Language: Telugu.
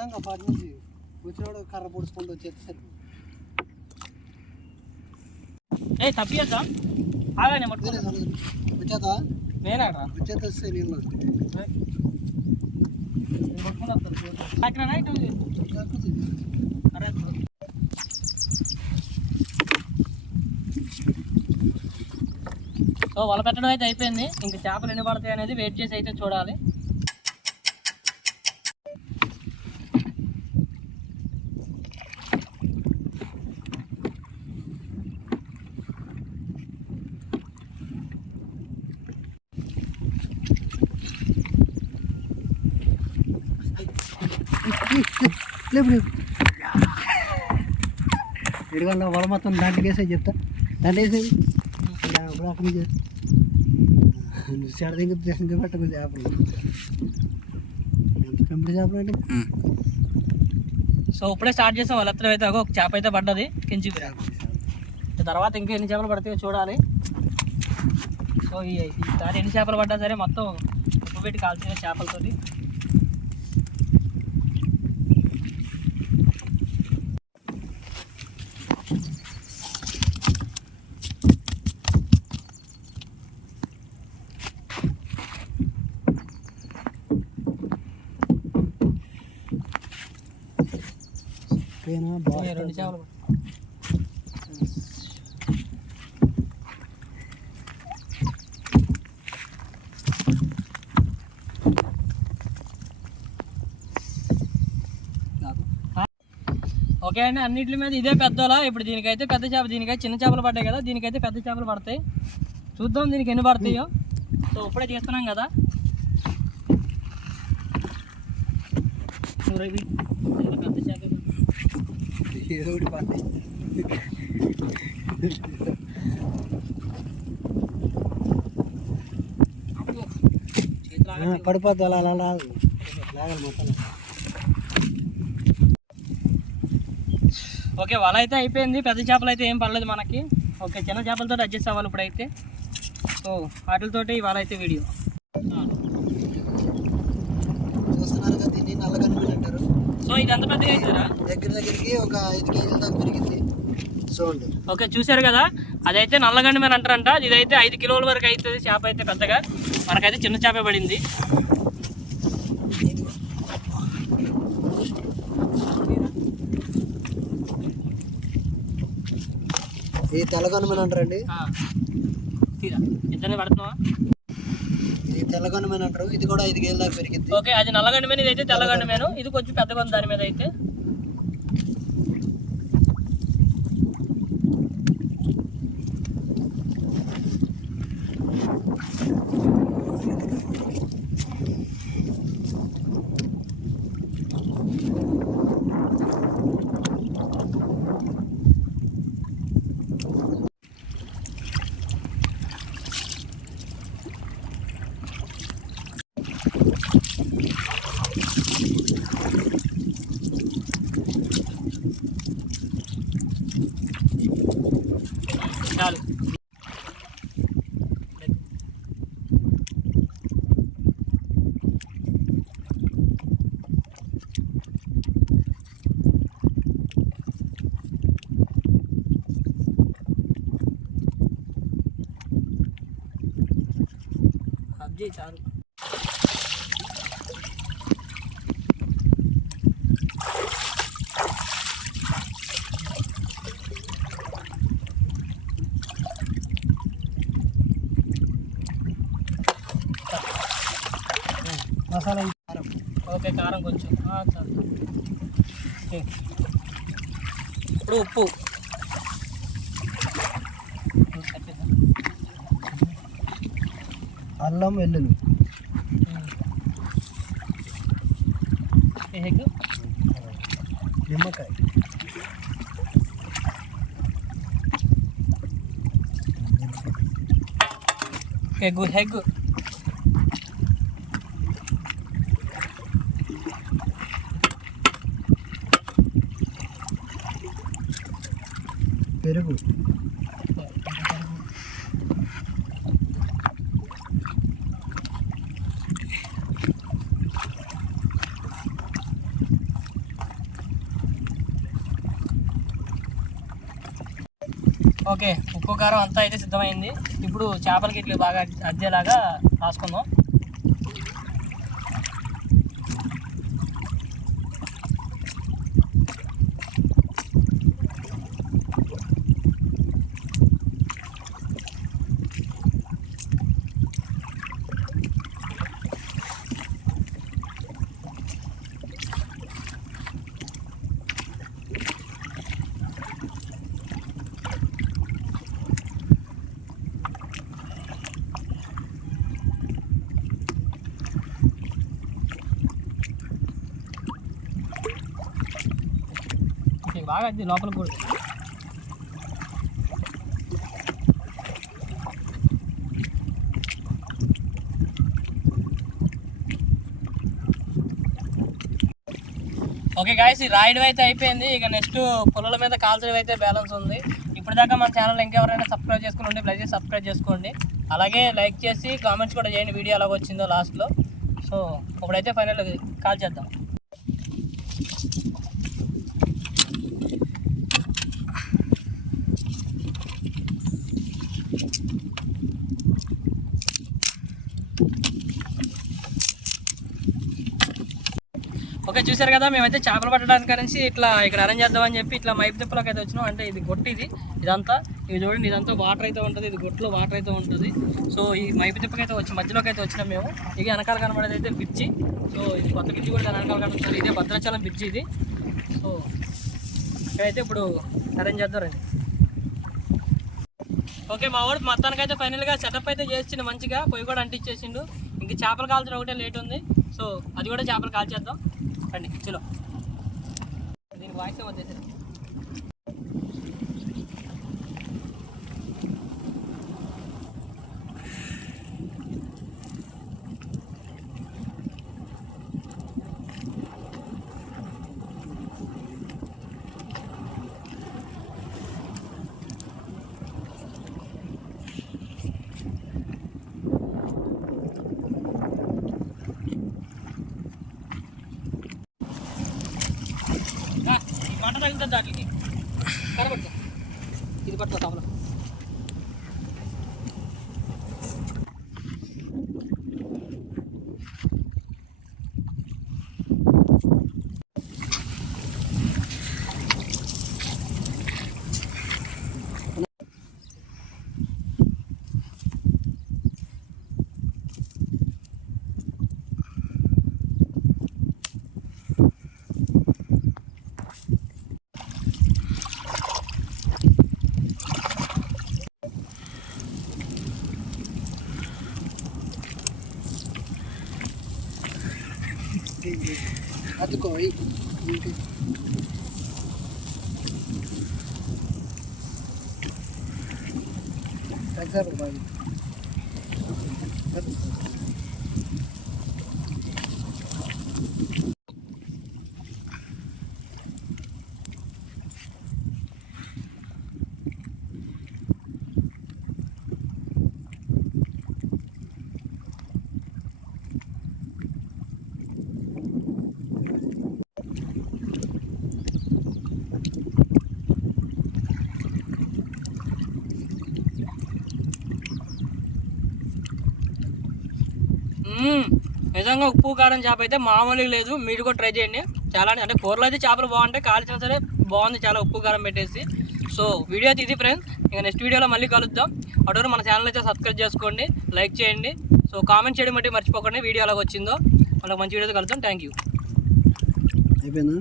ఖచ్చితంగా పాటి నుంచి వచ్చినప్పుడు కర్ర పొడుచుకుంటూ వచ్చేసరికి ఏ తప్పియద్దా ఆగానే వచ్చేదా నేనాడా వచ్చేది వస్తే నీళ్ళు సో వల పెట్టడం అయితే అయిపోయింది. ఇంక చేపలు ఎన్ని పడతాయి అనేది వెయిట్ చేసి అయితే చూడాలి. ఎడుగల వల మొత్తం దాంట్లోకి వేసేది చెప్తా దాంట్లో వేసేది చెడ దగ్గర పట్టకు చేపలు ఎంత పెంపుడు చేపలు అంటే. సో ఇప్పుడే స్టార్ట్ చేసాం. వాళ్ళెత్తలో అయితే ఒక చేప అయితే పడ్డది కించి. తర్వాత ఇంకా ఎన్ని చేపలు పడతాయో చూడాలి. సో ఈసారి ఎన్ని చేపలు పడ్డా సరే మొత్తం ఉప్పు పెట్టి కాల్చిన చేపలతోటి. రెండు చేపలు ఓకే అండి. అన్నింటి మీద ఇదే పెద్దలా. ఇప్పుడు దీనికైతే పెద్ద చేప, దీనికైతే చిన్న చేపలు పడ్డాయి కదా, దీనికైతే పెద్ద చేపలు పడతాయి. చూద్దాం దీనికి ఎన్ని పడతాయో. సో ఇప్పుడే చేస్తున్నాం కదా. పెద్ద చేప ఏదో ఒకటి పడతాయి. పడిపోద్ది అలా అలా లాగాలి మొత్తం. ఓకే వల అయితే అయిపోయింది. పెద్ద చేపలు అయితే ఏం పడలేదు మనకి. ఓకే చిన్న చేపలతో అడ్జస్ట్ అవ్వాలి ఇప్పుడైతే. సో వాటితోటి వల అయితే వీడియో చూస్తున్నారు కదా, దీన్ని నల్లగనుమలు అంటారు. సో ఇది ఎంత పెద్దగా అవుతుందా? దగ్గరికి ఒక 5 కేజీల దాకా పెరిగింది. చూడండి. ఓకే చూసారు కదా, అదైతే నల్లగండి మీద అంటారంట. ఇదైతే 5 కిలోల వరకు అవుతుంది చేప అయితే పెద్దగా. మనకైతే చిన్న చేప పడింది. ఇది తెల్లగనుమని అంటారండి. ఇద్దరిని పడుతున్నావా? ఇది తెల్లగనుమని అంటారు. ఇది కూడా 5 కేజీల దాకా పెరిగింది. ఓకే అది నల్లగండి మీద, ఇదైతే తెల్లగండి మేను. ఇది కొంచెం పెద్దగా ఉంది దాని మీద అయితే. చాలు అబ్జీ చాలు. మసాలా కారం. ఓకే కారం కొంచెం చాలు. ఓకే ఇప్పుడు ఉప్పు. అల్లం వెల్లుల్లి. నిమ్మకాయ. Egg egg. పెరుగు. ఓకే, ఉప్పు కారం అంతా అయితే సిద్ధమైంది. ఇప్పుడు చేపలకి ఇట్లా బాగా అద్దేలాగా రాసుకుందాం. బాగా అది లోపల కూడా ఓకే గాయ్స్, ఈ రాయడం అయితే అయిపోయింది. ఇక నెక్స్ట్ పొలాల మీద కాల్చడం అయితే బ్యాలెన్స్ ఉంది. ఇప్పటిదాకా మన ఛానల్ ఇంకెవరైనా సబ్స్క్రైబ్ చేసుకుని ఉంటే ప్లీజ్ సబ్స్క్రైబ్ చేసుకోండి. అలాగే లైక్ చేసి కామెంట్స్ కూడా చేయండి వీడియో ఎలాగ వచ్చిందో లాస్ట్లో. సో ఇప్పుడైతే ఫైనల్ కాల్ చేద్దాం. ఓకే, చూసారు కదా, మేమైతే చేపలు పట్టడానికి అనేసి ఇట్లా ఇక్కడ అరేంజ్ చేద్దామని చెప్పి ఇట్లా మైపు తిప్పలోకి అయితే వచ్చినాం. అంటే ఇది గొట్టు, ఇదంతా చూడండి, ఇదంతా వాటర్ అయితే ఉంటుంది. ఇది గొట్టులో వాటర్ అయితే ఉంటుంది. సో ఈ మైపు తిప్పకైతే వచ్చి మధ్యలోకి అయితే వచ్చినాం మేము. ఇక వెనకాల కనబడేది అయితే బ్రిడ్జి. సో ఇది కొత్త బ్రిడ్జి కూడా వెనకాల కనబడుతుంది. ఇదే భద్రాచలం బ్రిడ్జి ఇది. సో ఇక్కడైతే ఇప్పుడు అరేంజ్ చేద్దాం రండి. ఓకే, మా వాడు మొత్తానికైతే ఫైనల్గా సెటప్ అయితే చేసిండు మంచిగా. పొయ్యి కూడా అంటించేసిండు. ఇంక చేపలు కాల్చడం ఒకటే లేట్ ఉంది. సో అది కూడా చేపలు కాల్చేద్దాం రండి. చలో, దీనికి వాయిస్ వద్దేసారు. మంట తగ్గుతుంది దానికి కనబడుతుంది. ఇది పట్టుకో తమలో. అదుకో నిజంగా ఉప్పు కారం చేప అయితే మామూలుగా లేదు. మీరు కూడా ట్రై చేయండి. చాలా అంటే కూరలో అయితే చేపలు బాగుంటాయి, కాల్చినా సరే బాగుంది చాలా ఉప్పు కారం పెట్టేసి. సో వీడియో అయితే ఇది ఫ్రెండ్స్. ఇక నెక్స్ట్ వీడియోలో మళ్ళీ కలుద్దాం. అటు మన ఛానల్ అయితే సబ్స్క్రైబ్ చేసుకోండి, లైక్ చేయండి. సో కామెంట్ చేయడం బట్టి మర్చిపోకండి వీడియో ఎలాగ వచ్చిందో. మనకు మంచి వీడియోతో కలుద్దాం. Thank you. అయిపోయిందా?